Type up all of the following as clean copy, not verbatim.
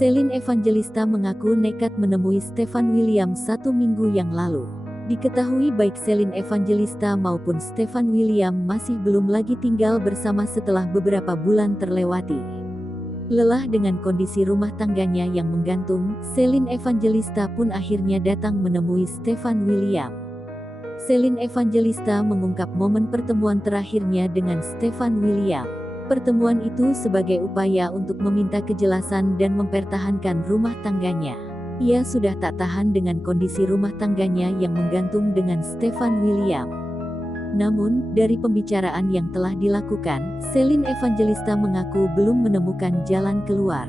Celine Evangelista mengaku nekat menemui Stefan William 1 minggu yang lalu. Diketahui baik Celine Evangelista maupun Stefan William masih belum lagi tinggal bersama setelah beberapa bulan terlewati. Lelah dengan kondisi rumah tangganya yang menggantung, Celine Evangelista pun akhirnya datang menemui Stefan William. Celine Evangelista mengungkap momen pertemuan terakhirnya dengan Stefan William. Pertemuan itu sebagai upaya untuk meminta kejelasan dan mempertahankan rumah tangganya. Ia sudah tak tahan dengan kondisi rumah tangganya yang menggantung dengan Stefan William. Namun, dari pembicaraan yang telah dilakukan, Celine Evangelista mengaku belum menemukan jalan keluar.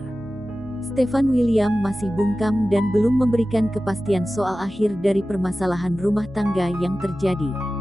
Stefan William masih bungkam dan belum memberikan kepastian soal akhir dari permasalahan rumah tangga yang terjadi.